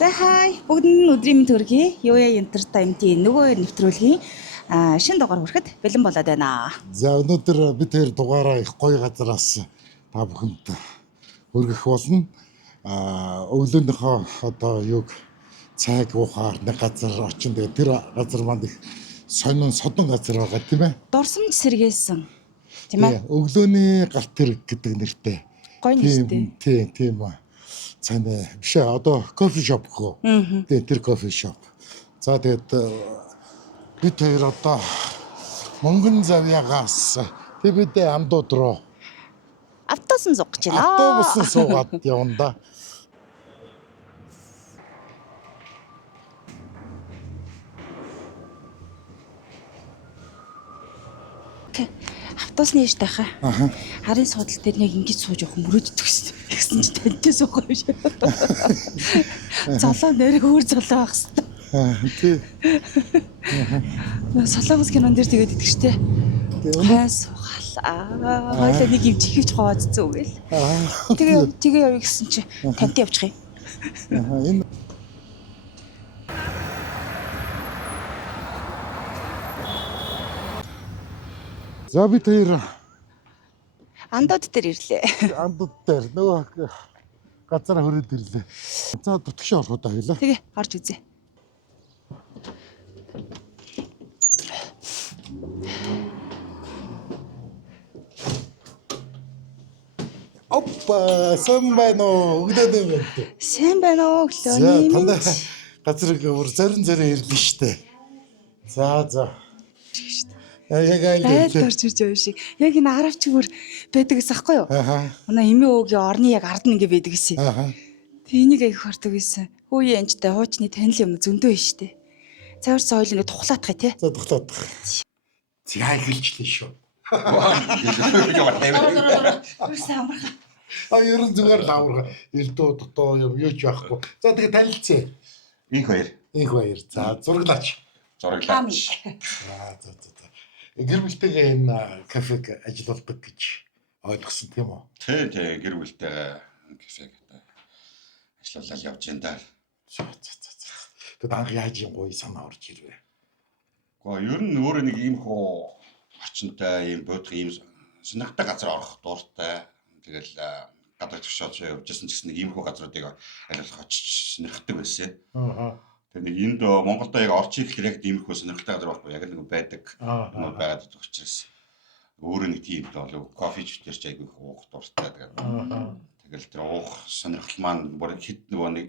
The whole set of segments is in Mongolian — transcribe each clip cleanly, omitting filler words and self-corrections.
За хай бүгд өдрийн мэнд төргий. UA Entertainment-ийн нөгөө нэвтрүүлгийн шинэ дугаар хүрэхэд бэлэн болоод байна. За өнөөдөр бид хоёр дугаараа их гоё газараас та бүхэнд хүргэх болно. Өглөөнийхөө одоо юг цайг уухаар нэг газар очин. Тэгээ тэр газар манд их сонин содон газар байгаа тийм ээ. Дорсомж сэргээсэн. Тийм ээ. Өглөөний галт тэрэг гэдэг нэртэй. Гоё нэртэй. Тийм аа. Цаана биш одоо кофе шоп гоо. Тэгээ тэр кофе шоп. За тэгээд бид хоёр одоо Монгон завьягаас тэг бид амдууд руу Автобусан суух гэж байна. автобусан суугаад явна да. Автобусны ээж тахаа. Харын суудал дээр яг ингэж сууж явах мөрөөддөг гэсэн. Тэгсэн чи таньтай суух юм шиг. Золоо нэрээ өөр золоо байх хэвээр. Тий. Солонгос кинон дээр тэгээд идэх штэ. Хай суугаал. Хойлоо нэг юм чихвч хаваадцсан үгээл. Тэгээ явъя гэсэн чи таньтай явчих юм. Энэ За бид хоёр Андууд дээр ирлээ. амдууд дээр нөгөө газар хөрөд ирлээ. За дутгшаа орох удаа хоёлаа. Тэгээ орж үзье. Опа, самбано өгдөөд байна. Сайн байна уу За өглөөний тандаа минь. газар өөр зарин ирлээ штэ. За. Яг Байд айлд. орж ирж байгаа шиг. Яг энэ аравчгөр байдаг гэсэн аахгүй юу? Аха. Манай эмээ өөгийн орны яг ард нь ингээ байдаг гэсэн. Аха. Тэг энийг аяг хордог байсан. Хөөе анжтай хуучны танил юм зөндөө биш үү? Цайвар соёл ингээ тухлаадах тий. За дуглаад. За эхэлжлээ шүү. Үрсэн амархан. Ерөн зүгээр лаврга элдөө дотоо юм юу ч яахгүй. За тэгээ танилцъя. Инх баяр. За зураглаач. Зураглаач. За. Гэр бүлтэйгээ энэ кафег ажилладаг гэж ойлгосон тийм үү? Тий, гэр бүлтэй кафег ажиллуулаад явж байна да. За. Тэгэд анх яаж юм гоё санаа орж ирвэ? Гэхдээ ер нь өөрөө нэг ийм хоо орчинтай ийм бодох ийм сонирхолтой газар орох дуртай. Тэгэл гадаад төвшөөж явжсэн ч гэсэн нэг ийм хоо газруудыг ажиллах очиж сонирхдаг байсан. Аа. Тэгээ нэг энд Монголд яг орчих гэхээр яг иймэрхүү сонирхолтой газар байхгүй яг нэг байдаг. Нөө байгаад учраас өөрөө нэг тийм болов кофе чүтэрч айгүй уух дуртай. Тэгэл тэр уух сонирхол маань бүр хэд нөгөө нэг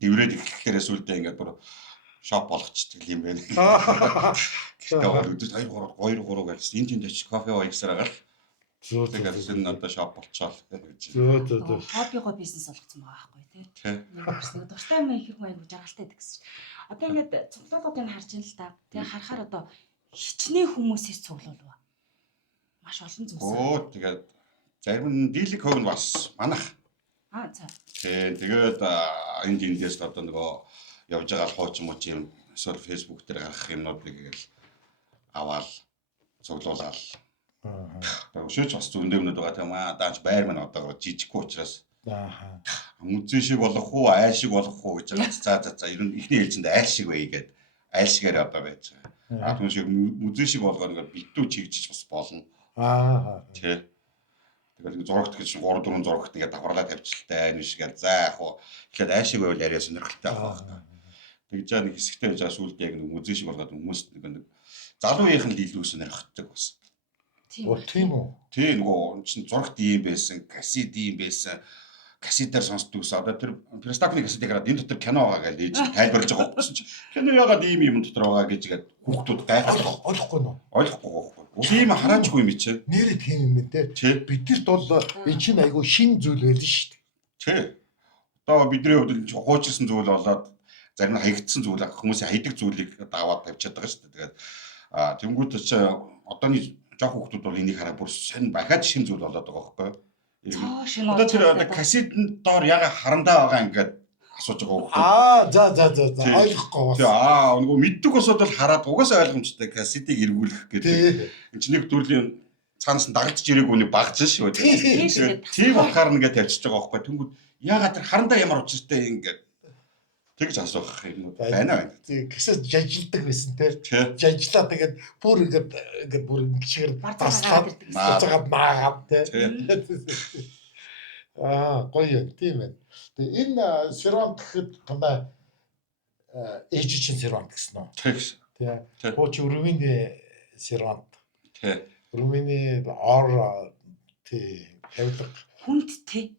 дэврээд ихэхлээрээ сүлдээ ингээд бүр шоп болгочдөг юм байна. Гэхдээ өдөрт 2-3 гэж энэ тийм тач кофе уугсаар агаал. Тэгээд энэ одоо шоп болчоол гэж. Зөө. Хоббигоо бизнес болгоцсон байгаа байхгүй тий. Тий. Нэг дуртай юм их маяг жаргалтай байдаг гэсэн. Одоо ингээд цуглуулгуудыг харж ин л та. Тэгээ харахаар одоо хичнээн хүмүүсээс цуглуулва. Маш олон зүйлс. Тэгээд зарим нь дийлэг хөг нь бас манах. За. Тэгээд энд эндээс одоо нөгөө явж байгаа хууч мууч юм эсвэл фэйсбүүк дээр гарах юмнуудыг ингээл аваад цуглуулаад. Өшөөч бас зөндөөмнүүд байгаа юм аа. Даанч байр маань одоо жижиггүй учраас. Музей шиг болох уу, айл шиг болох уу гэж байгаа. За ер нь ихний ээлжинд айл шиг бай гэдэг. Айл шигээр одоо байж байгаа. Түн шиг музей шиг болгоод ингээд битүү чигжиж бас болно. Тий. Тэгээд зурагт гэж 3-4 зурагт ингээд давхарлаа тавьчихлаа энэ шигээр. За яг уу ихэд айл шиг байвал арай сонирхолтой байна. Тэгж жаа нэг хэсэгтэй байж байгаа сүулдэ яг нэг музей шиг болгоод хүмүүс нэг залуугийн л илүү сонирхдаг бас. Тийм үү? Тий нөгөө чинь зурагт ийм байсан, кассет ийм байсан. Кассетээр сонсдог ус. Одоо тэр Перстакны кассетыг хараад энэ дотор кино байгаа гэж ээж тайлбарлаж байгаа гэсэн чинь кино ягаад ийм юм дотор байгаа гэж ихэд хүүхдүүд гайхах Ойлгохгүй нөө. Ойлгохгүй. Тийм хараачгүй юм чи. Нэрээ тийм юм дээ. Бидэрт бол энэ чинь айгүй шин зүйл байл шүү дээ. Тий. Одоо бидний хувьд хуучилсан зүйл болоод зарим нь хаягдсан зүйл хүмүүсийн хайдаг зүйлийг даваад тавьчихад байгаа шүү дээ. Тэгээд тэнгуүт чи одооний жоох хүүхдүүд бол энийг хараа бүр сонь дахиад шин зүйл болоод байгаа байхгүй юу? Одоо тэр кассетын доор яга харандаа байгаа ингээд асууж байгаа хүүхдүүд. За ойлгохгүй бас. Нөгөө мэддэг усуд бол хараад угаасаа ойлгомжтой кассетыг эргүүлэх гэдэг. Энд чинь нэг төрлийн цаанаас нь дагаж ирээгүй нэг багж шүү. Тийм болохоор нэгэ тавьчихж байгаа байхгүй. Тэнгүүд ягаад тэр харандаа ямар учиртай ингээд Тэгж асуух юм байна. Гэсэж жажилдаг байсан те. Тий. Жажлаа тэгээд бүр ингээд бүр ингэчээр таслаад цацаад наагаад те. Гоё тийм ээ. Тэгээ энэ сервант гэхэд тандаа ээж чинь сервант гэсэн үү? Тэгс. Тий. Хууч Румыны сервант. Тий. Румыны ор тий тавилга хүндтэй.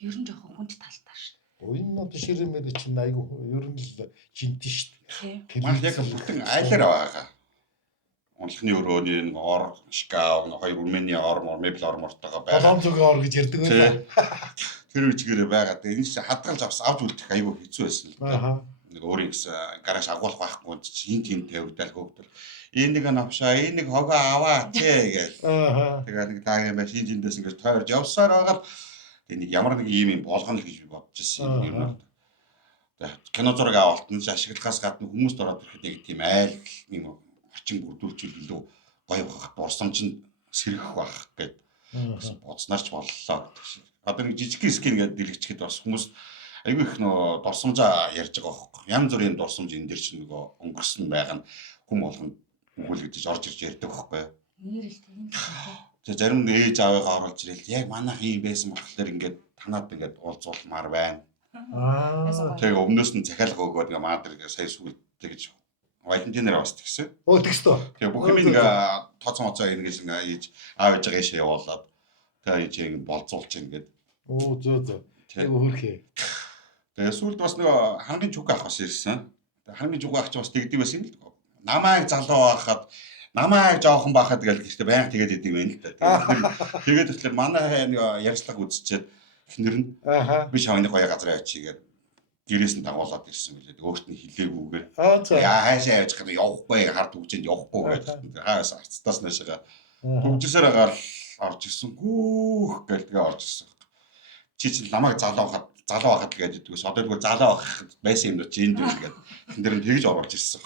Ер нь жоохон хүнд талтай шүү. Энэ одоо ширэмэр чинь айгу ер нь л жинтэн шүү дээ. Маш яг бүтэн айлаар байгаа. Унлахны өрөөний ор, шкаав, хоёр Румыны ор, мебель ор мортойгоо байгаа. 7 ор гэж ярьдаг байлаа. Тэр үчигээрээ байгаа. Энэ чинь хадгалж авч үлдэх айгу хэцүү байсан л да. Нэг өөрийн гэсэн гараж агуулах байхгүй чинь тийм тавигдал хөөгдөл. Энэ нэг навшаа, энэ нэг хогоо аваа тий гэж. Тэгээд нэг таагийн байш шинжиндээс ингэж тойрж явсаар байгаа. Нэг ямар нэг ийм болгоно л гэж би бодож ирсэн юм. Кино зураг авалтан ашиглахаас гадна хүмүүст ороод ирэхэд нэг тийм айл юм орчин бүрдүүлчихвэл илүү гоё байх, дурсамж нь сэргэх байх гэд бодснарч боллоо гэдэг шиг. Одоо нэг жижиг скин гэдэг дэлгэчгээд бас хүмүүс айгүй их нөө дурсамжаа ярьж байгаа байхгүй. Янз бүрийн дурсамж энэ дэр чинь нөгөө өнгөрсөн байгаа нь хүм болгонд өгүүлэгдэж орж ирж ярьдаг байхгүй. Нэрэл тийм. Тэгээ зарим нэг ээж аваагаа оруулж ирэл яг манайх юм байсан болохоор ингээд танаад ингээд уулзуулмаар байна. Тэгээ өмнөөс нь захиалга өгөөд ингээ маадар сая сүлдтэй гэж Валентинээр бас тэгсэн. Тэгстөө. Тэгээ бүх юм ингээ тооцоо ингэж ингээ ээж аав ээж гээшээ явуулаад тэгээ ээж ингэ болцуулж ингээд. Зөө. Хөрхөө. Тэгээ сүлд бас нэг хамгийн зүг авах бас ирсэн. Тэгээ хамгийн зүг авах ч бас тэгдэв байсан юм л. Намайг залуу байхад намайг жоохон байхад тэгэл гэртээ байнга тэгээд идэв юм л да. Тэгээд тэгэхээр манай нэг ярьцлага үзчихэд эхнэр нь би шавны гоё газар явчихгээд гэрээс нь дагуулад ирсэн билээ. Өөрт нь хилээгүйгээр. Хаашаа явж байгаа явахгүй хард үгжинд явахгүй гэдэг. Хаас арцтаас нэшгээ. Төгжсээр агаал орж ирсэн. Гүүх гэл тэгээ орж ирсэн. Чи чинь намайг залуу байхад тэгээд идэгс одоо тэгвэл залуу байхад байсан юм доо чи энд үү гэдэг. Эхнэр нь тэгж оруулж ирсэн.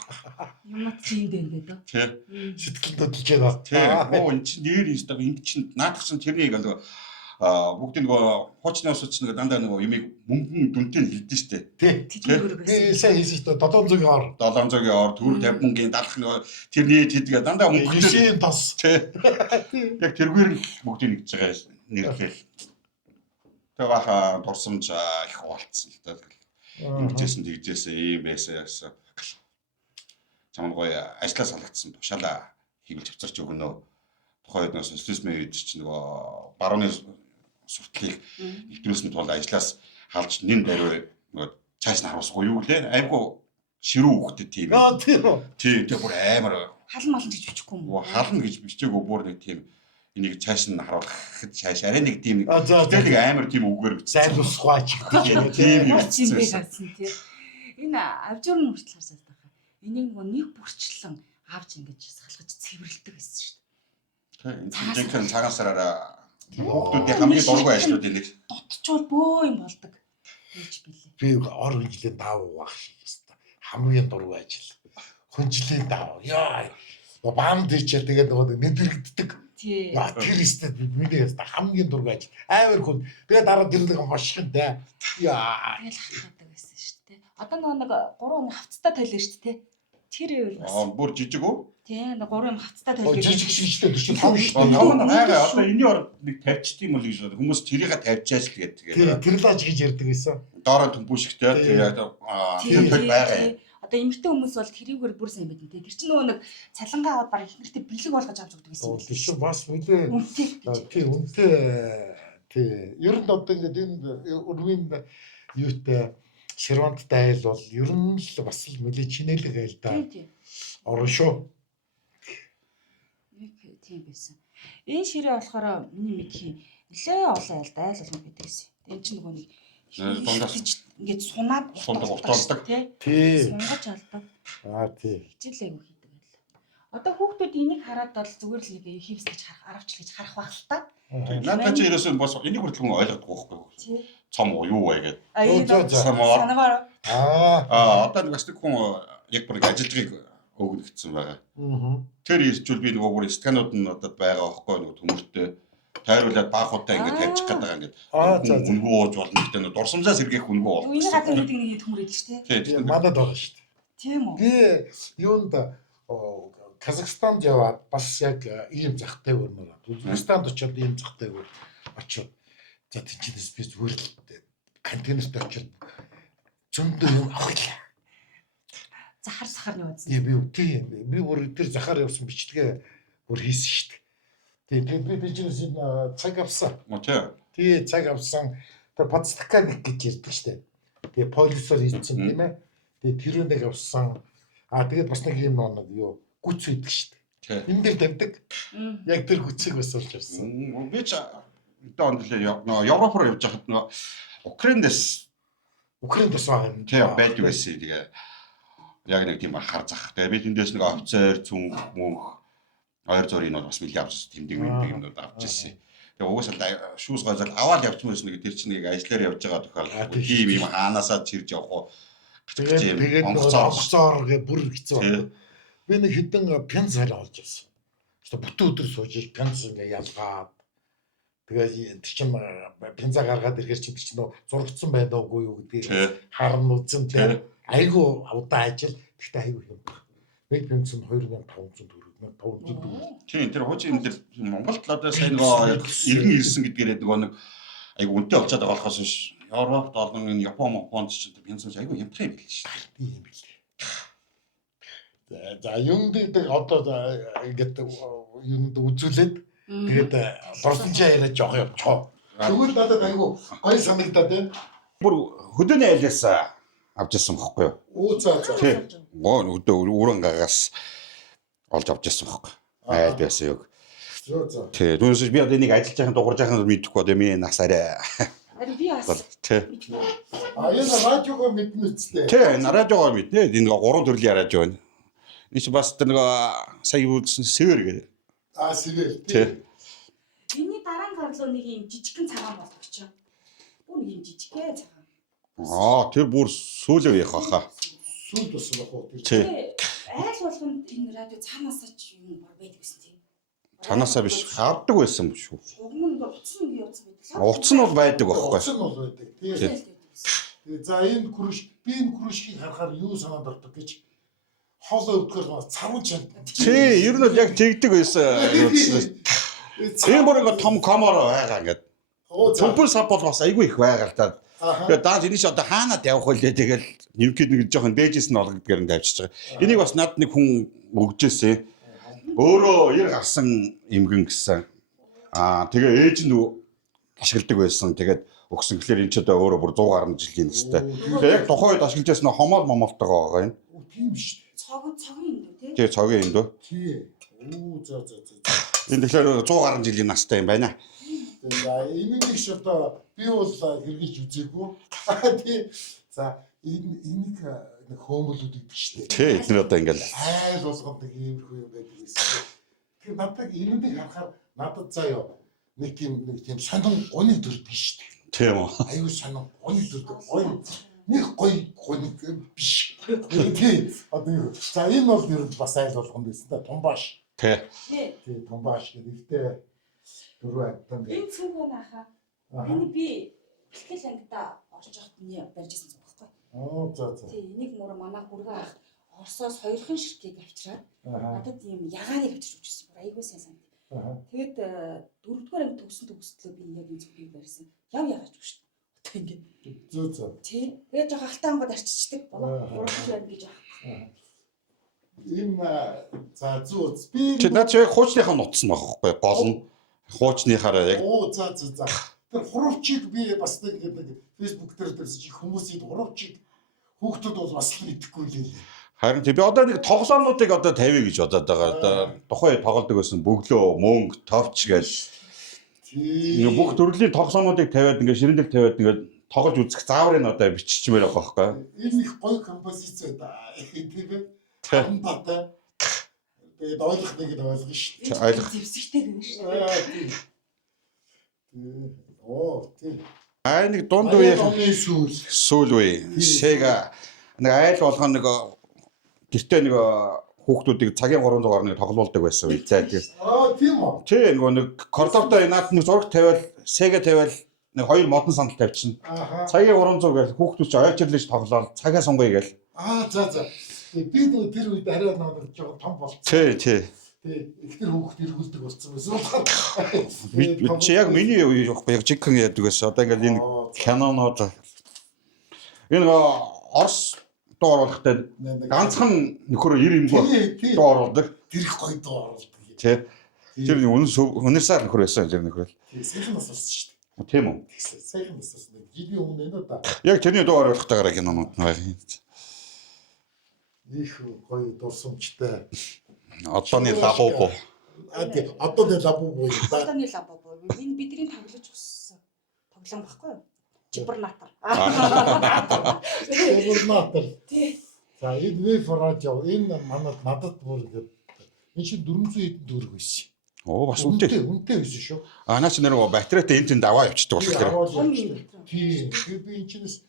Юм тийм дээ дөө. Тий. Сэтгэл хөдлөж байгаа. Тий. Энэ чинь нэр юм энэ чинь наадах чинь тэрнийг нөгөө бүгд нөгөө хуучны усч нэг дандаа нөгөө юмыг мөнгөн дүнтэй хэлдэг штэ. Тий. Сайн хийсэн штэ 700-ийн ор. 700-ийн ор төр 50 мөнгөний далах нөгөө тэрний хийдгээ дандаа мөнгөтэй. Жишээ тас. Тий. Яг тэргээр л бүгдийг нэгж байгаа нэрлэл. Тэгээ баха дурсамж их болцсон л да. Ингэжсэн тэгжсэн ийм байсан яасан. Чамд гоё ажлаа салгацсан тушаалаа хийвэл авчирч өгнө. Тухайд нөө социализмын үед чинь нөгөө барууны сурталыг нэвтрүүлсэн тул ажлаас халж нэм даруй нөгөө цааш нь харуулсгүй юу лээ. Айгу ширүү хөхтэй тийм. Тий, тэр бүр амар халан малан гэж бичихгүй юм уу? Хална гэж бичээгүй бүр нэг тийм энийг цааш нь харуулахад цааш арай нэг тийм нэг амар тийм үгээр бичсэн. Зайлуулахгүй ч гэдэг тийм юм байсан тий. Энэ авжуур нь хүртэл харсаад байгаа. Энийг нэг бүрчлэн авч ингэж салгаж цэвэрлдэг байсан шүү дээ. Тийм цагаасараа хүүхдүүдийн хамгийн дургүй ажлуудын нэг дотчвол бөө юм болдог гэж билээ. Би ор хөнжлийн даав байх шүү дээ. Хамгийн дургүй ажил. Хөнжлийн даав. Яа. Баам дийчээ тэгээд нөгөө нэврэгддэг. Тий. Тэр өстө миний өстө хамгийн дургүй ажил. Амар хүн. Тэгээд дараа тэр нэг хошхын дээ. Яа. Тэгэл хатдаг байсан шүү дээ. Одоо нэг 3 оны хавцтай тойлоо шүү дээ. Тэр үйл бас. Бүр жижиг үү? Тий, нэг 3 оны хавцтай тойлоо. Жижиг шижтэй төш тав шүү дээ. Яагаад одоо энэний орд нэг тавьчт юм бол гэж хүмүүс тэрийг тавьчааж л гэдэг. Тэр лааж гэж ярьдаг байсан. Доороо төмпүүшгтэй тэгээд тэр байгаа. Одоо эмэгтэй хүмүүс бол тэрийгээр бүр сайн мэднэ тий. Тэр чинь нөгөө нэг цалингаа аваад баг их нэртэй бэлэг болгож авч өгдөг гэсэн юм. Тийм бас үлээ. Тийм үнтэй. Тийм. Ер нь одоо ингээд энэ өрмийн юутай серванттай айл бол ер нь л бас л нэлээд чинэлэг айл да. Орон шүү. Тийм байсан. Энэ ширээ болохоор миний мэдхийн нэлээ олон айлд айл болгоно гэдэг гэсэн. Энэ чинь нөгөө нэг ингээд сунаад урталдаг тий. Сунгаж алдаг. Тий. Хичээлээгүй хийдэг байл. Одоо хүүхдүүд энийг хараад бол зүгээр л нэг хийвс гэж аравч гэж харах байх л та. Надад ч ерөөсөө бас энийг хүртэл ойлгохгүй байхгүй. Тий. Цом юу вэ гэдэг. Санавар. Одоо нэг бас нэг хүн яг бүр ажилтгыг өгнөгдсөн байгаа. Тэр ирчүүл би нөгөө бүр сканууд нь одоо байгаа байхгүй нөгөө төмөртэй. тайруулаад баахуудаа ингээд тавьчих гээд байгаа ингээд. Үнгүү ууж болно гэдэг нь дурсамжаа сэргээх үнгүү болно. Үнийг гадаа нэг төмөрөд л шүү дээ. Тийм. Манад байгаа шүү дээ. Тийм үү? Би юунд Казахстанд яваад бас яг ийм захтай өрнөр. Узбекистанд очиод ийм захтай өр очиод за тийчээс би зүгээр л контейнерт очиод зөндөө юм авахлаа. Захар сахарны үзэн. Би бүр тэр захаар явсан бичлэгээ бүр хийсэн шүү дээ. Тэгээд би бизнес цаг авсан. Тий цаг авсан. Тэр подстаканик гэж ярьдаг шүү дээ. Тэгээд полисоор хийсэн тийм ээ. Тэгээд тэр нэг авсан. Тэгээд бас нэг юм нэг юу гүц үйдэг шүү дээ. Энэ дээр тавьдаг. Яг тэр гүцийг бас олж авсан. Би ч одоо Европ руу явж байхад нөгөө Украинаас байгаа юм. Тийм байдаг байсан. Тэгээ яг нэг тийм хар зах. Тэгээ би тэндээс нэг офицер, зүнх, мөнх, ойр зургийг нь бас нэлээд авч тэмдэг юмнууд авч ирсэн. Тэгээ угсаал шүүс гойзал аваад явчихсан нэг тэр чинь нэг ажиллаар явж байгаа тохиол тийм юм хаанасаа чирж явах уу. Тэгээд онгоцоор бүр хэцүү. Би нэг хэдэн пенс хараа олж авсан. Бүтэн өдөр сууж пенс ингээ ялгаад. Тэгээд тэр чинь пенза гаргаад ирэхээр чинь нөө зургцсан байдаг уу юу гэдгийг харна үзэн тийм айгу удаа ажил. Гэхдээ айгу юм. Нэг пенс нь 2500 төгрөг, 500 төгрөг. Тийм тэр хуучин юм дээр Монголд л одоо сайн нөгөө иргэн ирсэн гэдгээр нөгөө нэг айгу үнэтэй болчиход байгаа болохоос биш. Европт олон энэ Японд ч пенс айгу ямтрах юм байл шүү дээ. Тийм байл. За юм дээр одоо ингээд юунд үзүүлээд тэгээд дурсамжаа яриад жоох явчихоо. Тэгвэл надад айгу гой санагдаад байна. Бүр хөдөөний айлаас авч ирсэн бохгүй юу? Оо за. Урангагаас олж авч ирсэн бохгүй. Айл байсан юу? За. Тэ түүнээс би одоо нэг ажиллаж байхад дуурж байхад мэдэхгүй одоо миний нас арай. Би бас. Тэ. Энэ радиогоо мэднэ үстэй. Тэ радиогоо мэднэ. Энэ гурван төрлийн радио байна. Энд чи бас тэр нэг сая үзсэн сэвэр гэдэг. Сэвэр. Тэ. Миний дараа нь гарлуу нэг юм жижигхэн цагаан болгоч. Бүр нэг юм жижигхэн Тэр цагаан. бүр сүүлээр явах хаа. Сүүл болсон байх уу? Тэ. Айл болгонд энэ радио цаанаасаа ч юм бор байдаг гэсэн тийм. Цаанаасаа биш хавдаг байсан шүү. Угмын утас нь явуулсан байдаг. Утас нь бол байдаг байхгүй. Утас нь бол байдаг. Тэгээ за энэ күрш би энэ күршгийг харахаар юу санаад ордог гэж хоолой өвдгөр цаван чанд. Тий, ер нь бол яг тэгдэг байсан. Энэ бүр нэг том камера байгаа ингээд. Түмпэл сав бол бас айгүй их байгаа л та. Тэгээд дааж энийг одоо хаанаад явах вэ тэгэл нэмгээд нэг жоохон дээжээс нь олгодгээр нь тавьчихж байгаа. Энийг бас над нэг хүн өгчээсэ. Өөрөө 90 гарсан эмгэн гэсэн. Тэгээ ээж нь ашигладаг байсан. Тэгээд өгсөн гэхэлэр энэ ч одоо өөрөө бүр 100 гаруй жилийн нэстэй. Тэгээ яг тухайн үед ашиглаж байсан хомол момолтойгоо байгаа юм. Тийм биш. Цогийн юм тий. Тэгээ цогийн юм дөө. Тий. За. Энэ тэгэхээр 100 гаруй жилийн настай юм байна. За энийг ч одоо би бол хэрэгж үзээгүй. Тий. За энийг нэг хөөмөлүүд гэдэг шүү дээ. Тий, эдгээр одоо ингээл айл болгонд нэг иймэрхүү юм байдаг гэсэн. Тэгэхээр надад энийг харахаар надад заяа нэг тийм сонин гоны төрдөг шүү дээ. Тийм үү. Аюу сонин гоны төрдөг. Нэг гоны биш. Тий. Одоо юу. За энэ бол ер нь бас айл болгонд байсан та томбааш. Тий. Тий, томбааш гэдэгтэй дөрөв айтан. Энэ цэг нааха. Энэ би бэлтгэл ангида орж явахад миний барьж ирсэн зүг байхгүй. За. Тий, энийг мөр манай гүргэн ах Оросоос 2хан ширхгийг авчираад надад ийм ягааныг авчирч өгсөн. Айгуу сайн санд. Тэгээд 4-р анги төгсөлөө би яг энэ зүгийг барьсан. Яагаад ч шүү дээ. Одоо ингэ. За. Тий. Тэгээд жоо халтаангууд арчичдаг. 3-р анги гэж аах. Энэ за зүү би чи наад чи хуучныхаа нутсан байхгүй гол нь хуучныхаараа яг за. Тэр хуруучийг би бас нэг фэйсбુક дээр дэрсэж хүмүүсийн хуруучийг хүүхдүүд бол бас л мэдэхгүй лээ. Харин би одоо нэг тоглоомнуудыг одоо тавья гэж бодоод байгаа. Одоо тухайн тоглодог байсан бөглөө, мөнгө, товч гэж. Тийм. Бүх төрлийн тоглоомнуудыг тавиад ингээ ширэндэг тавиад ингээ тоглож үзэх зааврыг одоо биччихмээр байгаа байхгүй. Энэ их гоё композиц да. Тийм ээ. Хамтатай. Тэгээд ойлгох нэг нь ойлгоно шүү дээ. Ойлгох. Зэвсэгтэй байна шүү дээ. Тийм. Нэг дунд үеийн сүүл үе. Сега нэг айл болгоо нэг гэртээ нэг хүүхдүүдийг цагийн 300 орны тоглоулдаг байсан үе. За тийм. Тийм үү. Тий нөгөө нэг коридордоо наад нэг зураг тавиал, сэгэ тавиал нэг хоёр модон сандал тавьчихна. Цагийн 300 гэж хүүхдүүд чинь ойчрлж тоглоод цагаа сунгая гээл. За. Би нөгөө тэр үед арай нэг жоохон том болчихсон. Тий. Ихтер хүүхд эргүүлдэг болсон байсан. Чи яг миний үе явахгүй яг жигхэн яадаг байсан. Одоо ингээд энэ Canon-ууд энэ Орос дуу оруулахтай ганцхан нөхөр 90 имгөө дуу оруулдаг. Тэр их гоё дуу оруулдаг. Тий. Тэр үнэсээр нөхөр байсан тэр нөхөр. Сайхан нассан шүү дээ. Тийм үү? Сайхан нассан. Жилийн өмнө энэ да. Яг тэрний дуу оруулахтайгаар кинонууд байна. Их гоё дурсамжтай. Одооны лабубу. Одооны лабубу. Одооны лабубу. Энэ бидний тоглож өгсөн тоглоом баггүй юу? Жибернатор. Жибернатор. Тий. За энэ вефоражо энэ манад надад бүр гэдэг. Энэ чинь 400 хэдэн төгрөг байсан. Оо бас үнэтэй. Үнэтэй байсан шүү. Наач нэр батарейтай энэ тэнд аваа явчихдаг болохоор. Тийм. Би энэ чинээс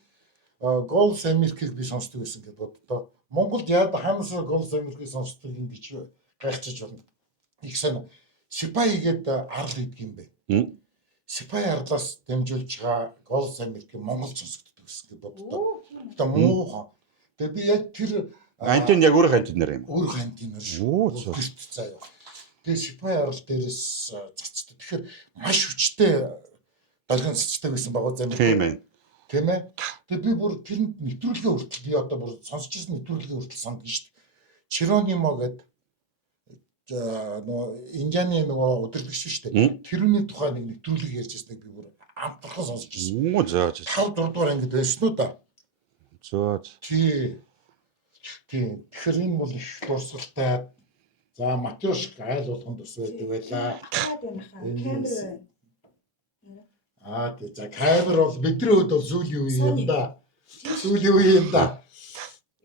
Голс Америкийг би сонсдог байсан гэдэг боддоо. Монголд яад хаанаас Голс Америкийг сонсдог юм гэж гайхчих болно. Их сайн Сипай гэдэг арал идэг юм бэ. Сипай арлаас дамжуулж байгаа Голс Америкийг Монгол сонсогддог гэсэн гэдэг боддоо. Одоо муухан. Тэгээ би яг тэр антин яг өөр хантин нэр юм. Өөр хантин нэр шүү. Заяа. Тэгээ Сипай арал дээрээс цацдаг. Тэгэхээр маш хүчтэй долгион цацдаг байсан байгаа замир. Тийм ээ. Тийм ээ. Тэгээ би бүр тэрэнд нэвтрүүлгээ хүртэл би одоо бүр сонсч ирсэн нэвтрүүлгээ хүртэл санддаг шүү дээ. Чиронимо гэдэг нөгөө Индианы нөгөө удирдагч шүү дээ. Тэрүүний тухай нэг нэвтрүүлэг ярьж байсныг би бүр амтархан сонсч ирсэн. Оо за. 5 6 дугаар ангид байсан уу да. За. Тийм. Тэгэхээр энэ бол их дурсгалтай. За Матёшк айл болгонд ус байдаг байлаа. Тэгээ за камер бол бидний хувьд бол сүүлийн үе юм да. Сүүлийн үе юм да.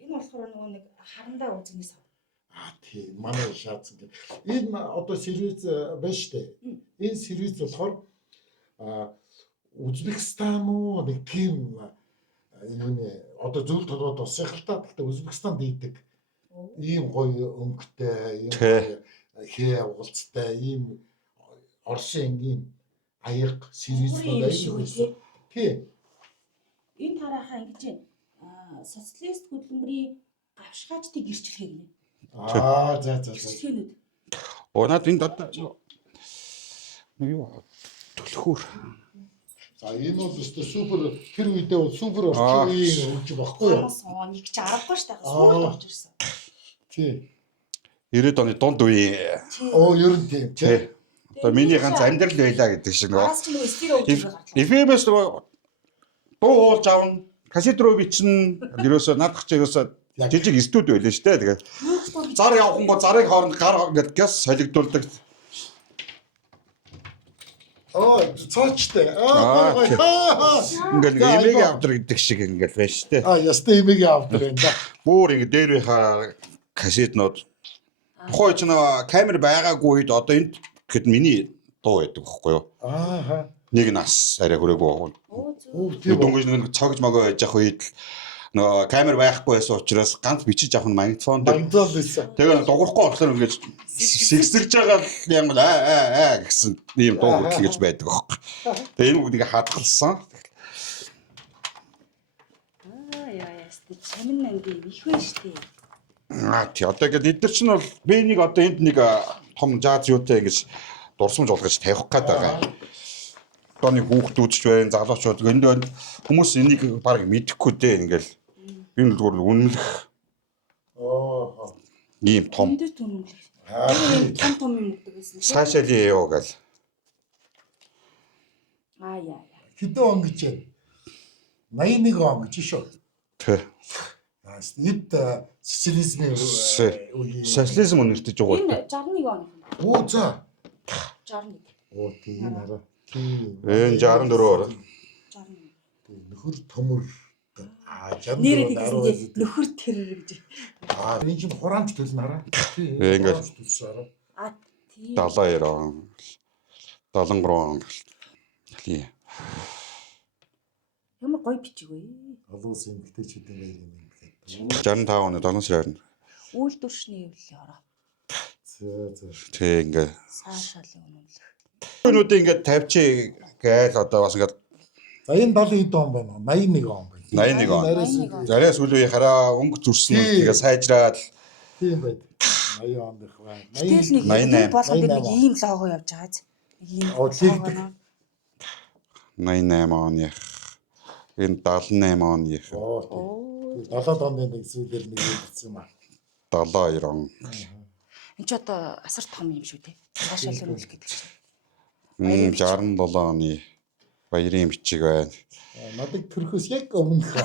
Энэ болохоор нөгөө нэг харандаа үзэгнээс Тийм манай шаацсан гэх. Энэ одоо сервис байна штэ. Энэ сервис болохоор Узбекистан уу нэг тийм юуны одоо зөвлөлт толгойд усах л та. Гэхдээ Узбекистанд ийдэг. Ийм гоё өнгөтэй, ийм хээ уулцтай, ийм Оросын энгийн аяг сервис байна. Тийм. Энэ тарааха ингэж социалист хөдөлмөрийн гавшгаачдыг гэрчлэхээ гинэ. За. Оо над энд одоо юу төлхөр. За энэ бол өстө супер тэр үедээ бол супер орчин үеийн хөгжим баггүй юу? Нэг ч аргагүй шүү дээ. Супер орж ирсэн. Тий. 90-ад оны дунд үе. Ер нь тийм тий. Одоо миний ганц амьдрал байлаа гэдэг шиг нөгөө. Араас ч нөгөө стерео хөгжим гаргалаа. FM-с нөгөө дуу уулж авна, кассет руу бичнэ. Ерөөсөө наадах чи ерөөсөө жижиг студи байлаа шүү дээ. Тэгээд зар явхангоо зарыг хооронд гар ингээд газ солигдуулдаг. Цоочтой. Ингээд эмээг авдар гэдэг шиг ингээд байна шүү дээ. Ястай эмээг авдар энэ да. Бүр ингээд дээрийнхаа кассетнууд тухайн ч нөө камер байгаагүй үед одоо энд гэхэд миний дуу байдаг байхгүй юу? Нэг нас арай хүрээгүй. Дөнгөж нэг цогж могоо байж явах үед нөө камер байхгүй байсан учраас ганц бичиж авах нь магнитофон дээр. Тэгээ дуурахгүй болохоор ингээд сэгсэрж байгаа юм гэсэн ийм дуу хөтөл гэж байдаг аахгүй. Тэгээ энэ бүгдийг хадгалсан. Ястэ чамин анги их вэ штэ. Тий одоо ингээд эдгээр чинь бол би нэг одоо энд нэг том жаз юутай ингэж дурсамж болгож тавих гээд байгаа. Одоо нэг хүүхдүүд ч байна, залуучууд энд хүмүүс энийг баг мэдэхгүй дээ ингээл энэ зүгээр үнэлэх. Ийм том. Том юм өгдөг гэсэн. Цаашаалын яа гэл. Яа. Хэдэн он гэж байна? 81 он гэж шүү. Тэ. Эд социализмын социализм үнэртэж байгаа. Энэ 61 он. Оо за. 61. Тийм хараа. Энэ 64. Нөхөр төмөр. Нэр хэлсэн нөхөр тэр гэж. Энэ чинь хураамж төлнө хараа. Ингээд Тийм. 72 он. 73 он. Тий. Ямар гоё бичиг вэ? Олон улсын эмэгтэйчүүдийн баяр юм. 65 оны 7 сарын. Үйлдвэршний хөвлөлийн ороо. Зөө. Тэг ингээ. Саашаалын үнэмлэх. Өнөөдөр ингээ тавьчих гээл одоо бас ингээ За энэ 70 хэд он байна уу? 81 он байна. 81 он. 81 он. Заряас үлээ хараа өнгө зүрсэн нь тэгээ сайжраад Тийм байд. 80 он их байна. Тэгэл нэг 88. болгонд нэг ийм лого явж байгаа зү. Нэг ийм Лигдэг. 88 оны. Энэ 78 оны. Оо. 70 оны нэг зүйлэр нэг хэлсэн юм аа. 72 он. Энд ч одоо асар том юм шүү дээ. Цаашаал өрүүлэх гэдэг чинь. 67 оны баярын бичиг байна. Надад төрхөөс яг өмнөх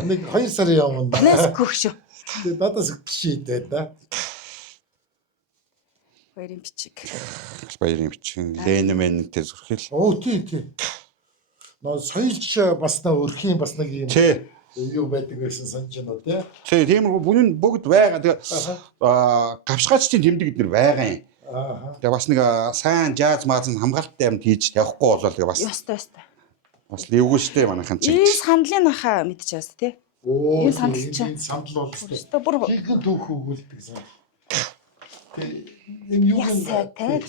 нэг 2 сарын өмнө. Нас хөгшөө. Тэгээд надаас гişийдээ да. Баярын бичиг. Баярын бичиг. Ленинтэй зүрхэл. Оо тий. Нөө соёлч бас на өрхийн бас нэг юм Тэ. юу байдаг гэсэн санаж байна уу тий. Тийм үнэн бүгд байгаа. Тэгээ гавшгаачдын тэмдэг эднэр байгаа юм. Тэгээ бас нэг сайн жаз маазын хамгаалттай юм хийж явахгүй болоо тэгээ бас Ёстой. бас левгүй штэ манайхан чинь. Энэ сандлын хаа мэдчихээс тий. Оо Энэ сандал чинь. энэ сандал бол өстой. Өстө бүр Жигэн түүх өгүүлдэг сандал. Энэ юу ясаа тий.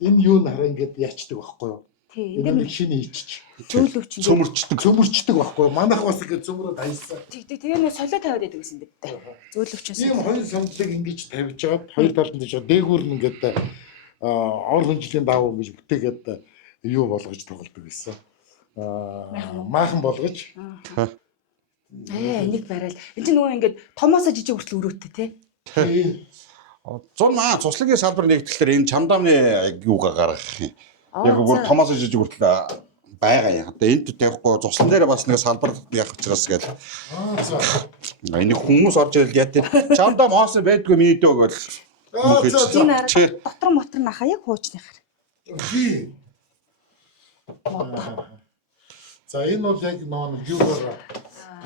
энэ юу нараа ингэж ячдаг байхгүй юу? Тий. Энэ нэг шинэ ичж. Зөөлөвч Цөмөрчдөг байхгүй юу? Манайх бас ингэ цөмрөд хайсан. тэгээ нэг солио тавиад байдаг гэсэн бид тий. Зөөлөвчөөс. Ийм хоёр сандлыг ингэж тавьж жагаад хоёр талд нь жоо дээгүүр нь ингэж ор хөнжлийн даавуу гэж бүтээгээд юу болгож тоглодог гэсэн. Maaхан болгож. Энийг барайл. Энд чинь нөгөө ингээд томоосоо жижиг хүртэл өрөөтэй тий. Тийм. 100 маа цуслагийн салбар нэгтгэхлээр энэ чамдаамны юугаа гаргах юм. Яг бүр томоос жижиг хүртэл байгаа юм. Одоо энд тавихгүй цуслан дээр бас нэг салбар явах учраас гээд. За. Энийг хүмүүс орж ирэл яа тий. Чамдаам оосон байдгүй миний дөө гэл. Энэ арга дотор мотор наха яг хуучныхаар. Тийм. За энэ бол яг нөө юугаар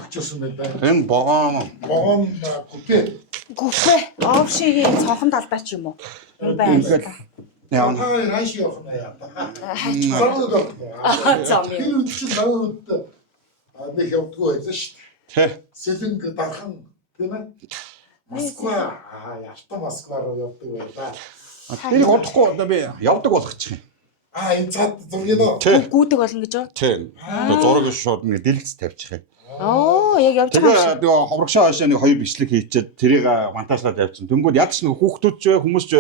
очсон байх. Энэ богоон Гүпэ. Гүфэ овшигийн цонхон талдаа ч юм уу. Энэ байна. яа. Хааш явах нь яа. За юм. Тэр үед чинь нөөд нэг явдггүй байлаа шүү дээ. Тэ. Сэлэнг дархан тийм ээ. Москва ялта Москва руу явдаг байлаа. Энийг удахгүй одоо би явдаг болгочих юм. Энэ цаад зургийг нөө. Гүүдэг болно гэж юу? Тийм. Зураг шууд нэг дэлгэц тавьчих юм. Оо яг явж байгаа юм. Тэгээ нөгөө ховрогшоо хойшоо нэг хоёр бичлэг хийчихэд тэрийг монтажлаад явуулсан. Тэнгүүд ядч нэг хүүхдүүд ч бай хүмүүс ч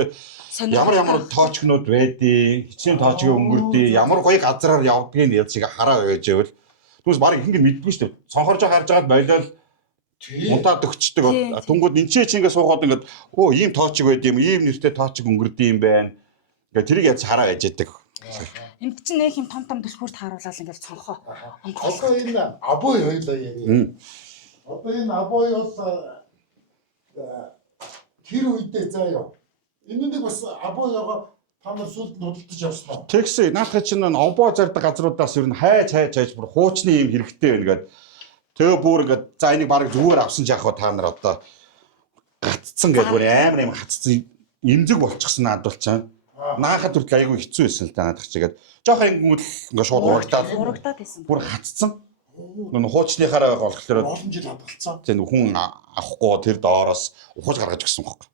бай ямар тоочгнууд байдیں۔ Хичнээн тоочгийн өнгөрдөө ямар гоё газараар явдгийг яд шиг хараа байж байвал хүмүүс баг их ингэ мэддэггүй шүү дээ. Цонхорж харж агаад болол мунтаад өгчдөг. Тэнгүүд энэ ч ингэ суугаад ингээд оо ийм тоочг байд юм, ийм нэртэй тоочг өнгөрдөө юм байна. Ингээ тэрийг ядч хараа байж яадаг. Энд чинь нэг юм том түлхүүрт харуулаад ингээд цонхоо. Одоо энэ абой хоёлаа яг. Одоо энэ абой бол тэр үедээ заяа. Энэ нэг бас абой яга та нар сүлд нь худалдаж явсан уу? Тэгс наадах чинь обоо зардаг газруудаас ер нь хайж бүр хуучны юм хэрэгтэй байна гэдэг. Тэгээ бүр ингээд за энийг баг зүгээр авсан жаах уу та нар одоо гатцсан гэдэг бүр амар юм хатцсан эмзэг болчихсон наад бол чам. Наахад хүртэл айгүй хэцүү байсан л да наадах чигээд. Жохон ингээд шууд урагтаад байсан. бүр хатцсан. Нүн хуучныхаараа болохоор олон жил хадгалцсан. зөв хүн авахгүй тэр доороос ухаж гаргаж өгсөн байхгүй.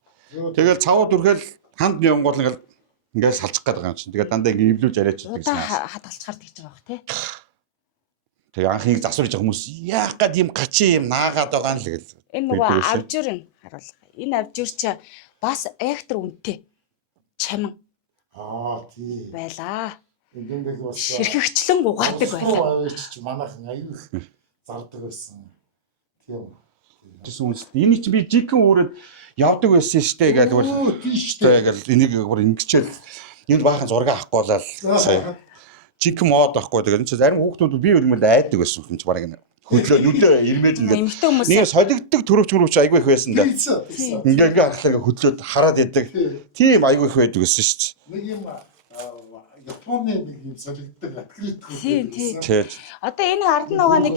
Тэгэл цавууд үргээл ханд явгол ингээд салчих гээд байгаа юм чинь. Тэгээ дандаа ингээд эвлүүлж яриач гэдэг юм. Хадгалцгаар тэгж байгаа бох тий. Тэгээ анхыг засварж байгаа хүмүүс яах гээд юм гачи юм наагаад байгаа юм л гэл. Энэ нөгөө авжир нь харуулга. Энэ авжир чи бас эктр үнэтэй чамин Тийм. байлаа. Энд бас Ширхэгчлэн угаадаг байлаа. Чи манайхан аюу зардаг байсан. Тийм. Тэс үнс. Энийг чи би жигэн өөрөд явдаг байсан штэ гэж бол. Тийм Тэгэл энийг бүр ингэчээл энд баахан зураг авахгүй болоо сая. Жигэн мод авахгүй тэгээд энэ чи зарим хүүхдүүд би үлмэл айдаг байсан юм чи баг энэ. Хөдлөө нүдээ ирмээд ингээд. Нэг солигддог төрөвч мөрөвч айгүй их байсан да. Ингээ харахлаа хөдлөөд хараад ядаг. Тийм айгүй их байдаг гэсэн шүү дээ. Нэг юм Японы нэг юм солигддог открыт Тийм. Одоо энэ ард нь байгаа нэг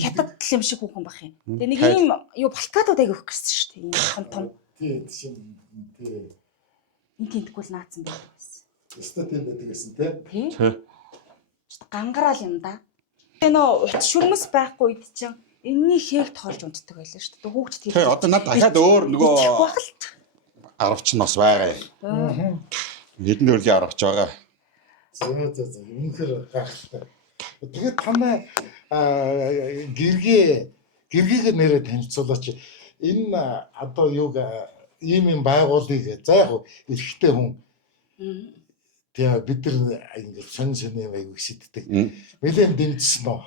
хятад юм шиг хүүхэн байх юм. Тэгээ нэг ийм юу балкадууд айгүй их гэрсэн шүү дээ. Ийм том. Тийм тийм. Энд тентгүүл наацсан байдаг байсан. Өстө тийм байдаг гэсэн тийм. Тийм. Гангараал юм да. Тэгээ нөө уц шүрмэс байхгүй үед чинь энэний хээг тоолж унтдаг байлаа шүү дээ. Хүүхд тийм. Тий, одоо над дахиад өөр нөгөө багт. Аравч нь бас байгаа юм. Хэдэн төрлийн аравч байгаа. За. Үнэхээр гайхалтай. Тэгээд танай гэргийг нэрээ танилцуулаач. Энэ одоо юуг ийм байгуулыг за яг эрэгтэй хүн тэгээ бид нар ингэ сонь юм аяг сэтдэг. Нэлээд дэмжсэн үү?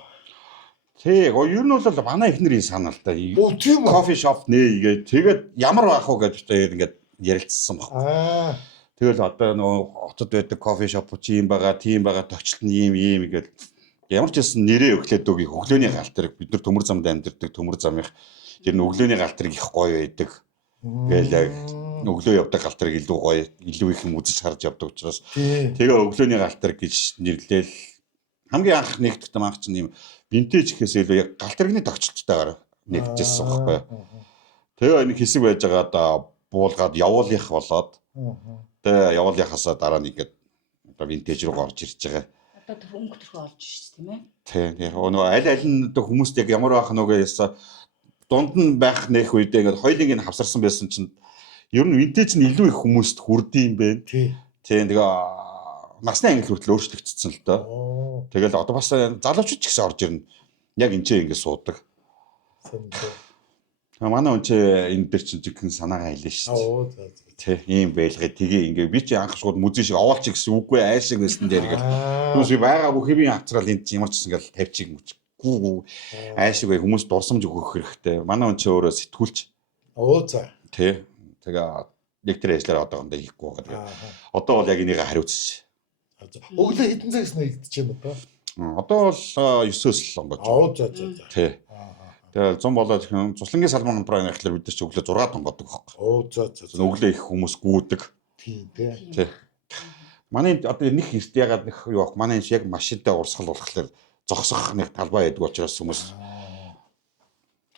Тий, ер нь бол манай эхнэрийн санаа л да. Тийм үү? Кофе шоп нээгээд тэгээд ямар байх вэ гэж тэгээд ингээд ярилцсан баг. Тэгэл одоо нөгөө хотод байдаг кофе шоп чи юм байгаа, тийм байгаа, тогтчлт нь ийм гэдэг ямар ч байсан нэрээ өглөөд өгье. Өглөөний галтрыг бид нар төмөр замд амьдардаг төмөр замынх тэр нь өглөөний галтрыг их гоё байдаг. Гээл яг өглөө явдаг галтрыг илүү гоё, илүү их юм үзэж харж явдаг учраас тэгээ өглөөний галтрыг гэж нэрлээл хамгийн анх нэгтгэдэг анх чинь юм винтэж гэхээс илүү яг галтрагны тогтчлттайгаар нэгдэжсэн байхгүй. Тэгээ энэ хэсэг байж байгаа да буулгаад явуулах болоод тэгээ явуулахаасаа дараа нь ингээд одоо винтэж рүү орж ирж байгаа. Одоо тэр өнгө төрхөө олж шүү дээ, тийм ээ. Тийм. Нөгөө аль нь одоо хүмүүст яг ямар байх нүгээ ясаа дунд нь байх нэх үедээ ингээд хоёулыг нь хавсарсан байсан чинь ер нь винтэж нь илүү их хүмүүст хүрдэм бэ. Тийм. Тэгээ насны ангил хүртэл өөрчлөгдсөн л доо. Тэгэл одоо бас залуучууд ч гэсэн орж ирнэ. Яг энэ ч ингэ суудаг. Манай хүн чи энэ дээр чинь жигхэн санаагаа хэлнэ шүү дээ. Тэ ийм байлгаа тгий ингээ би чи анх шууд мүзэн шиг овоолч гэсэн үгүй айл шиг байсан дээр ингээл. Түнс би байгаа бүхий хавцраал энд ямар ч гэсэн ингээл тавьчих гүү айл шиг бай хүмүүс дурсамж өгөх хэрэгтэй. Манай хүн чи өөрөө сэтгүүлч. За. Тэ. Тэгээ яг тэр ажлаар одоогондоо хийхгүй байгаа. Одоо бол яг энийг хариуцсан. Өглөө хэдэн цагаас нэгдэж байна одоо? Одоо бол 9-өөс л онгож. За. Тий. Тэгээ 100 болоод цуслангийн салбар хамтраа нэхлээр бид нар ч өглөө 6 тонгодог байхгүй. За. Өглөө их хүмүүс гүйдэг. Тий. Манай одоо нэг эрт ягаад нэг юу ах манай яг машинтай урсгал болохоор зогсох нэг талбай байдаг учраас хүмүүс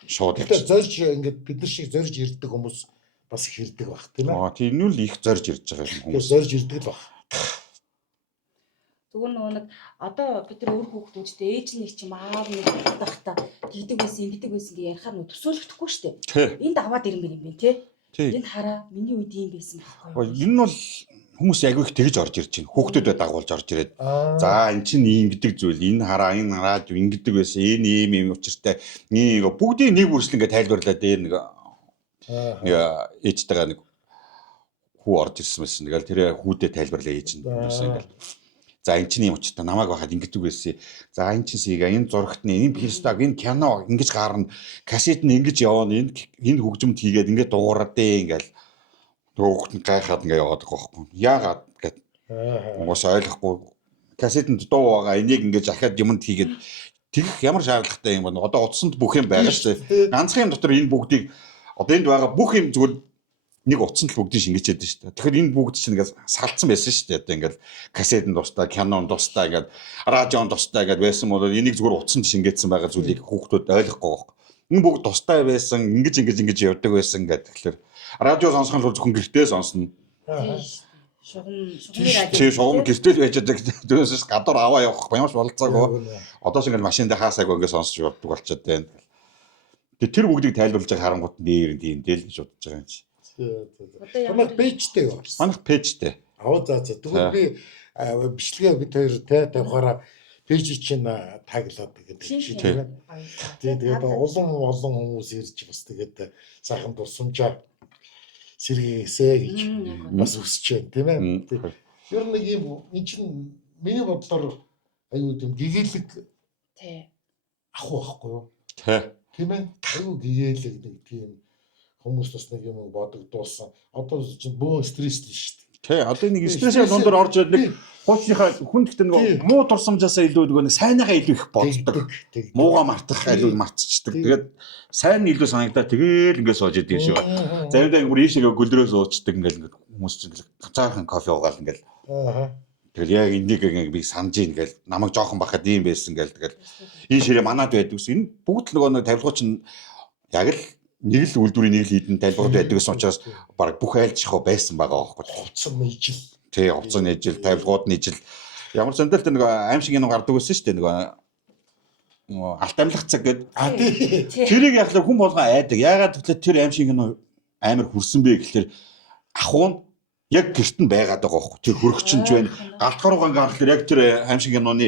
шууд тэгээд зорж ингээд бид нар шиг зорж ирдэг хүмүүс бас их ирдэг баг тийм ээ. Тийм нь л их зорж ирж байгаа юм хүмүүс. Зорж ирдэг л баг. Зүгээр нөгөө нэг одоо бид нар өөр хүүхдүүдтэй ээж нэг ч юм аав нэг байхдаа гэдэг байсан ингэдэг байсан гэж ярихаар нөө төсөөлөгдөхгүй шүү дээ. Энд аваад ирмээр юм бэ тий. Энд хараа миний үед ийм байсан байхгүй юу. Энэ нь бол хүмүүс яг их тэгж орж ирж байна. Хүүхдүүдэд дагуулж орж ирээд. За эн чинь ийм гэдэг зүйл. Энэ хараад ингэдэг байсан. Энэ ийм учиртай. Нэг бүгдийг нэг бүрслэн ингэ тайлбарлаад дээр нэг ээжтэйгээ нэг хүү орж ирсэн байсан. Тэгэл тэр хүүдээ тайлбарлаа ээж нь. Ингээл за эн чинь юм учиртай намайг байхад ингэдэг байсан. За эн чинь сийга энэ зурагт нь энэ пистаг энэ кино ингэж гарна. Кассет нь ингэж явна. Энэ хөгжимд хийгээд ингэ дуураад ингээл хүүхэд нь гайхаад ингэ яваад байгаа байхгүй. Яагаад гэд. Угаас ойлгохгүй. Кассетэнд дуу байгаа. Энийг ингэж ахаад юмд хийгээд тэгэх ямар шаардлагатай юм бэ? Одоо утсанд бүх юм байгаа шүү дээ. Ганцхан юм дотор энэ бүгдийг одоо энд байгаа бүх юм зүгээр нэг утсанд л бүгдийг шингээчээд байна шүү дээ. Тэгэхээр энэ бүгд чинь ингээд салцсан байсан шүү дээ. Одоо ингээд кассетын тустай, кинон тустай ингээд радион тустай ингээд байсан бол энийг зүгээр утсанд шингээсэн байгаа зүйлийг хүүхдүүд ойлгохгүй байхгүй. Энэ бүгд тустай байсан, ингэж явдаг байсан гэдэг. Тэгэхээр радио сонсох нь зөвхөн гэртээ сонсно. Шугам гэртэл байж байгаа дөөсөөс гадуур аваа явах ямарч болцоогүй. Одоо ч ингээд машинд хаасаагүй ингээд сонсч явдаг болчиход байна. Тэр бүгдийг тайлбарлаж байгаа харангуут нээр тийм дээл гэж бодож байгаа юм чи. Манайх пэйжтэй юу? Манайх пэйжтэй. За. Тэгвэл би бичлэгээ бид хоёр тэ тавихаараа пэйж чинь таглаад тэгээд тийм. Тэгээд олон хүмүүс ирж бас тэгээд сайхан дурсамжаа сэргээсэ гэж бас хүсэж байна тийм ээ. Ер нь нэг юм эн чинь миний бодлоор аюу тийм гэгээлэг ах байхгүй юу? Тийм ээ. Аюу гэгээлэг нэг тийм хүмүүс бас нэг юм бодогдуулсан. Одоо чинь бөө стресс л шүү дээ. Тий, одоо нэг стрессийн дундор орж ирээд нэг хуучныхаа хүн гэхдээ нэг муу турсамжаасаа илүү нөгөө сайныхаа илүү их боддог. Муугаа мартах илүү мартчихдаг. Тэгээд сайн нь илүү санагдаа тэгээл ингээд сууж идэв шүү. Заримдаа бүр ийшээгээ гөлдрөө суучдаг ингээд хүмүүс чинь ганцаархан кофе уугаал ингээд. Тэгэл яг энийг би санаж ийн гээл намайг жоохон бахад ийм байсан гээл тэгэл энэ ширээ манад байдаг ус. Энэ бүгд л нөгөө нэг тавилгууч нь яг л нэг л үйлдвэрийн нэг л хідэн тайлбарууд байдаг гэсэн учраас баг бүх айлчих байсан байгаа байхгүй. Хувцсан ижил. Тий, хувцсан ижил, тавилгууд нь ижил. Ямар ч зөндөл тэр нэг аим шиг юм гардаг байсан шүү дээ. Нэг алт амьлах цаг гэдэг. тий. Тэрийг яг л хүн болгон айдаг. Яагаад гэвэл тэр аим шиг нь амар хүрсэн бэ гэхэлэр ахуй нь яг гэрт нь байгаад байгаа байхгүй. Тэр хөрөгчөнж байна. Галтгаар руугаа ингээ харахаар яг тэр аим шиг нууны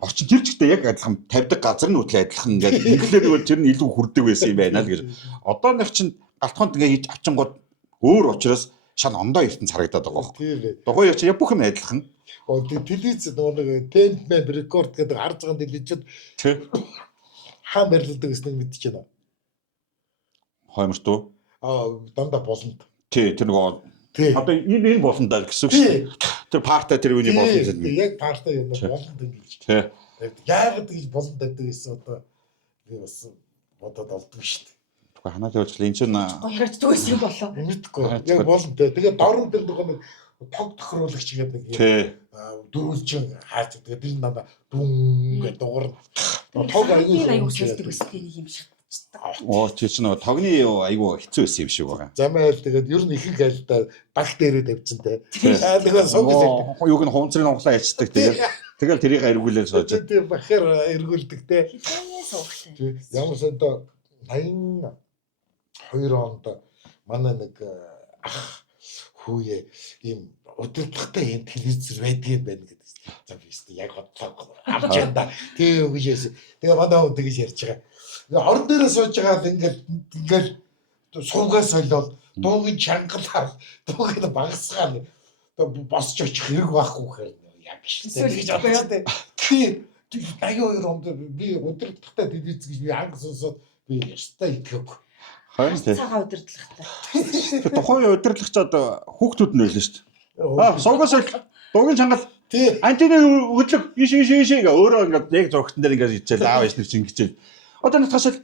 орчин тэр чигтээ яг адилхан тавьдаг газар нь үтэл адилхан ингээд тэгэхээр нөгөө тэр нь илүү хүрдэг байсан юм байна л гэж. Одоо нэг чинь галтхонд ингээ хийж авчингууд өөр учраас шал ондоо ертөнц харагдаад байгаа байхгүй. Тий. Дугуй яг бүх юм адилхан. Телевиз нэг темп мэд рекорд гэдэг харж байгаа телевизэд Тий. хаан барилдаг гэснийг мэдчихэж байна. Хойморт уу? Дандаа болонд. Тий, тэр нөгөө Тий. одоо энэ болно даа гэсэн үг шүү. Тэр парта тэр үний болно гэсэн. Яг парта юм болонд ингэж. Тий. Яагаад гэж болонд байдаг гэсэн одоо би бас бодоод олдгүй шүү дээ. Тэгвэл ханаа л явуулчихлаа. Энд чинь Гоё харагддаг байсан юм болоо. Мэдгүй. Яг болонд. Тэгээ дорн дээр нэг тог тохируулагч гэдэг нэг тий. дөрвөлжин хаач гэдэг энэ дандаа дүн гэдэг дугаар. Тог аюул сүлдэг байсан тийм юм шиг. Оо чи чинь нөгөө тогны айгу хэцүү байсан юм шиг байгаа. Замаа л тэгээд ер нь ихэнх айлдаа баг дээрээ тавьчихсан те. Тэгээ суугч. Юуг нь хувцрын онглоо ячдаг тэгэл тэрийг эргүүлээд сууж. Тийм бахаар эргүүлдэг те. Хитээ сууглаа. Ямар сэнтэй 82 онд манай нэг ах хүүе ийм удирдлагатай юм телевизэр байдгийн байна гэдэг. За би өстө яг бодлоо. Авчаанда тийм үгээс. Тэгээ манай хүн тэгж ярьж байгаа. Орон дээрээ сууж байгаа л ингээл суугаас солиод дуугийн чангалаар дууг нь багасгаал босч очих хэрэг байхгүй хэрэг яг шүү гэж бодож байна. Тийм 82 онд би удирдлагатай телевиз гэж би анги сонсоод би ястаа итгэв. Хайр тий. Цагаан удирдлагатай. Тухайн удирдлагч одоо хүүхдүүд нь байлаа шүү дээ. Суугаас л дуугийн чангал тий. антины өдлөг иш гээ өөрөө ингээд яг зургтан дээр ингээд хичээл аав иш нэг хичээл. Одоо натгашл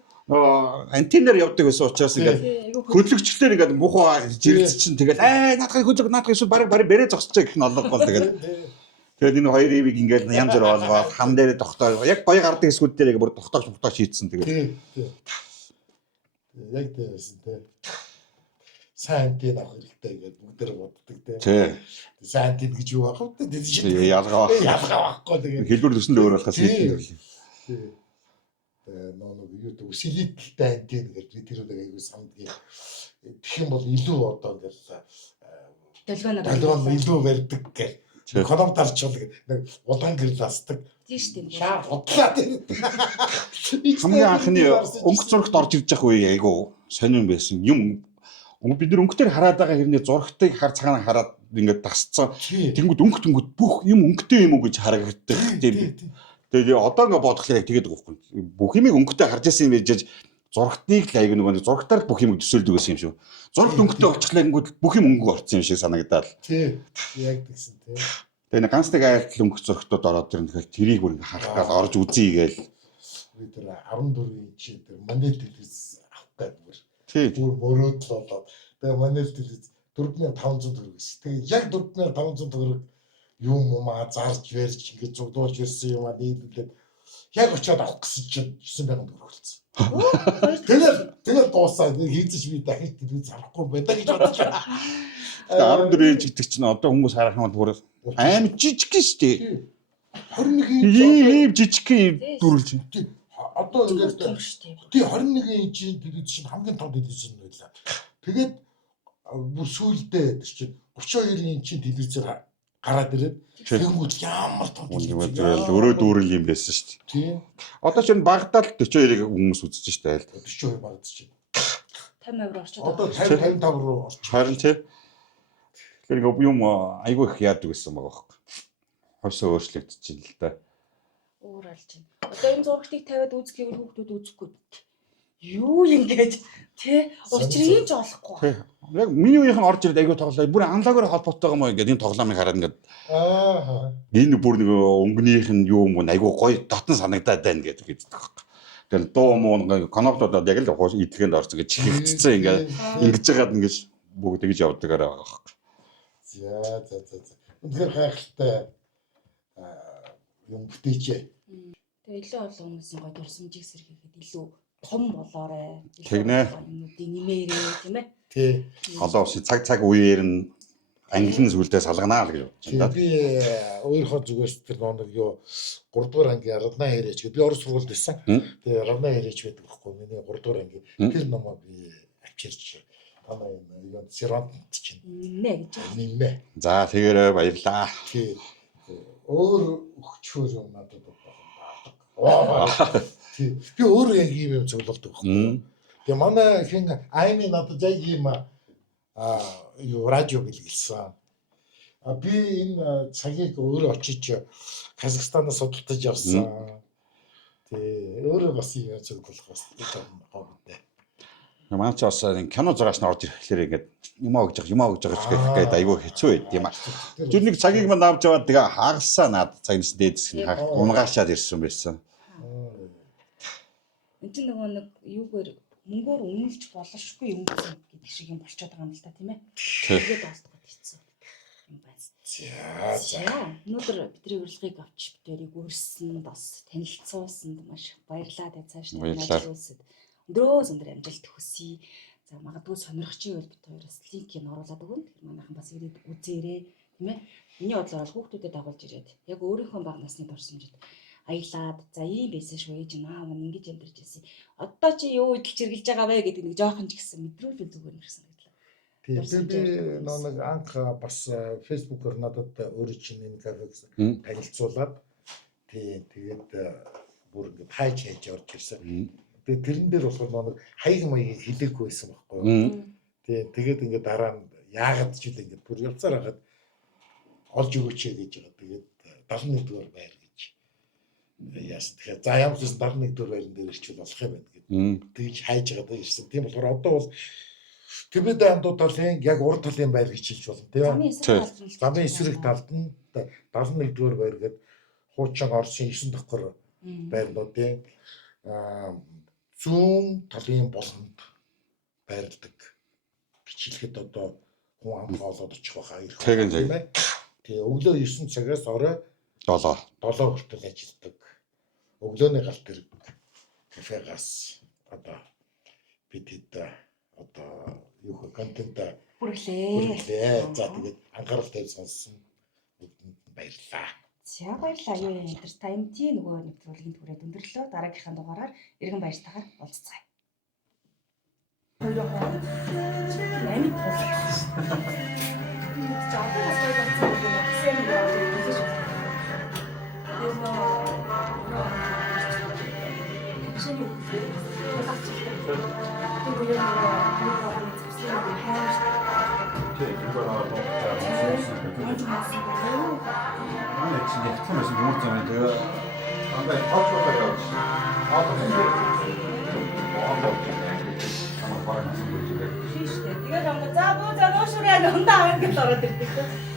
антинаар явдаг байсан учраас ингээд хөдлөгчлөөр ингээд муухай жирц чинь тэгэл наадах хөдлөг эсвэл барыг бэрээ зогсож гэх нь олохгүй тэгэл. Тэгээд энэ хоёр ивийг ингээд янз бүр болгоод хан дээр тогтоо яг гоё гардаг хэсгүүд дээр бүр тогтоож шийдсэн тэгээд. Яг тэрсэн те. Сайн тийм авах хэрэгтэй гэдэг бүгдээр боддог те. Тий. Сайн тийм гэж юу авах вэ? Тийм ялгаа байхгүй тэгээд. хэлбэр төсөнд өөр болохоос хэлбэр. Тий. Нөө юу сэлидэлтэй антин гэж би тэр үнийг аягүй сандгийн. Тэгэх юм бол илүү одоо ингээл долгион илүү барьдаг гэх. Колом тарчул нэг улаан гэр ластдаг. Тийм шүү дээ. Шаа бодлаа тийм. Хамгийн анхны өнгө зурагт орж ирж явах үе айгу сонирн байсан юм. Бид нар өнгөтөр хараад байгаа хэрний зурагтыг хар цагаан хараад ингээд тасцсан. Тэнгүүд өнгөт бүх юм өнгөтэй юм уу гэж харагддаг тийм. Тэгээ одоо ингээд бодглохлаа яг тэгээд байгаа байхгүй. Бүх юмыг өнгөтэй харж ирсэн юм байж зурагтыг л айгу нөгөө зурагтаар бүх юм төсөөлдөг гэсэн юм шүү. Зурагт өнгөтэй очихлаа ингээд бүх юм өнгө орсон юм шиг санагдаад. Тий. Яг тэгсэн тий. Тэгээ нэг ганц нэг айлтал өнгө зурагтууд ороод ирнэ тэгэхээр тэрийг бүр ингээд харах гал орж үзье гээл. Би тэр 14 инч тэр манай телевиз авах гэдэг. Тий. Бүр мөрөөд л болоод. Тэгээ манай телевиз 4500 төгрөг гэсэн. Тэгээ яг 4500 төгрөг юм зарж вэрч ингээд зугдуулж ирсэн юм аа нийлүүлээд яг очиод авах гэсэн чинь 9000 төгрөг болсон. Тэгээд дуусаа хийцэж би дахиж телевиз авахгүй байдаг гэж бодож байна. 14 инч гэдэг чинь одоо хүмүүс харах юм бол аим жижиг шүү дээ. 21 инч жижиг дүрлж. Одоо ингээд тий 21 инчийн телевиз чинь хамгийн том телевиз юм байлаа. Тэгээд бүр сүүлдээ чинь 32 инчийн телевизээр гараад ирээд тэгэнгүүт ямар том телевиз өөрөө дүүрэл юм байсан шүү дээ. Тий. Одоо ч энэ багтаал 42-ыг хүмүүс үзэж шүү дээ. 42 багтаж чинь. 50% орчод. Одоо 50 55 руу орчих. Харин тий. Тэгэхээр юм айгүй их яадаг гэсэн байгаа байхгүй. Хойсоо өөрчлөгдөж байна л да. Өөр алж байна. Одоо энэ зурагтыг тавиад үзэхийг хүүхдүүд үзэхгүй. Юу юм гэж тий учрыг ч олохгүй. Яг миний үеийнхэн орж ирээд айгүй тоглоо. Бүр аналогоор холбоотой байгаа мó ингээд энэ тоглоомыг хараад ингээд энэ бүр нэг өнгөнийх нь юу юм айгүй гоё дотн санагдаад байна гэдэг байхгүй. Тэгэл дуу муу коноплуудад яг л идэлгэнд орсон гэж чихэгдсэн ингээд ингэж байгаад ингээд бүгд тэгж явдаг байгаа байхгүй. За. Үнэхээр гайхалтай юм бүтээчээ. Тэгээ илүү олон хүмүүсийн гоё дурсамжийг сэргийхэд илүү том болоорой. Тэгнэ. Юмнуудыг нэмээрээ тийм ээ. Тий. Олон улсын цаг үеэр нь ангилын сүлдээ салганаа л гэж бодож байна. Би өөрийнхөө зүгээс тэр нэг юу 3 дугаар ангийн Радна Хэрэж би орос сургуульд байсан. Тэгээ Радна Хэрэж байдаг байхгүй миний 3 дугаар анги тэр номоо би авчирч танаа юм сиронт чинь нэмнэ гэж. нэмнэ. За тэгээрээ баярлаа. Тий өөр өгчхөр юм надад байна. Тий би өөр яг юм зөвлөлт байхгүй. Тэгээ манай хин айны надад яг юм юу радио бэлгэлсэн. Би энэ цагийг өөрөө очиж Казахстанаас судалдаж явсан. Тэгээ өөрөө бас юм зөвлөх бас гоо. Маань ч бас кино зураас нь орж ирэхлээр ингээд юмаа гэж гээд айгүй хэцүү байд юм аа. Тэр нэг цагийг манд авч яваад тэгээ хагалсаа наад цагнаас дээдс нь унгаашаад ирсэн байсан. Энд чинь нөгөө нэг юугаар мөнгөөр үнэлж болшгүй юм гэдэг шиг юм болчиход байгаа юм л та тийм ээ. Тэгээд дуустгаад хэцүү юм байна. За өнөөдөр бидний урилгыг авч бидэрийг өөрсөн бас танилцуулсанд маш баярлалаа. Тэгээд цааш нь ажиллуулсад өндрөөс өндөр амжилт хүсье. За магадгүй сонирхчийн үед бид хоёроос линкийг оруулаад өгнө. Тэгэхээр манайхан бас ирээд үзээрэй тийм ээ. Миний бодлоор хүүхдүүдэд дагуулж ирээд яг өөрийнхөө бага насны дурсамжид аялаад за ийм байсан шүү ээж наа мань ингэж амьдарч ирсэн. Одоо чи юу идэлж хэрглэж байгаа вэ гэдэг нэг жоохон ч гэсэн мэдрүүлэл зүгээр нэрсэн гэдлээ. Тийм би нэг анх бас фэйсбүүкээр надад өөрөө чинь энэ кафе гэсэн танилцуулаад тэгээд бүр ингэ хайж орж ирсэн. Тэгээд тэрэн дээр болохоор нэг хаяг маягийг хэлээгүй байсан байхгүй юу. Тэгээд ингэ дараа нь яагаад ч үл ингэ бүр явцаар хагаад олж өгөөч гэж байгаа. Тэгээд 71 дугаар байр гэж яас. Тэгэхээр за ямар ч гэсэн 71 дугаар байран дээр ирчүүл болох юм байна гэдэг. Тэгж хайж байгаа гэсэн. Тийм болохоор одоо бол Тибет андуу талын яг урд талын байр гэж хэлж болно тийм. Замын эсрэг талд нь 71 дугаар байр гэдэг хуучин Оросын 9 давхар байрнуудын зүүн талын болонд байрладаг гэж хэлэхэд одоо хүн амгаа олоод очих байхаа ирэх. Тэгээ өглөө 9 цагаас орой 7 хүртэл ажилладаг. Өглөөний галт тэр кафегаас одоо бид хэд одоо юу хэ контент хүргэлээ. За тэгээд анхаарал тавьж сонссон бүгдэнд баярлалаа. За баярлалаа. Юу юм тэр таймти нөгөө нэвтрүүлгийн түрээд өндөрлөө. Дараагийнхаа дугаараар иргэн баяртайгаар уулзцгаая. Тэгээд за нуушраа нундаа аваад гэж ороод ирдэг.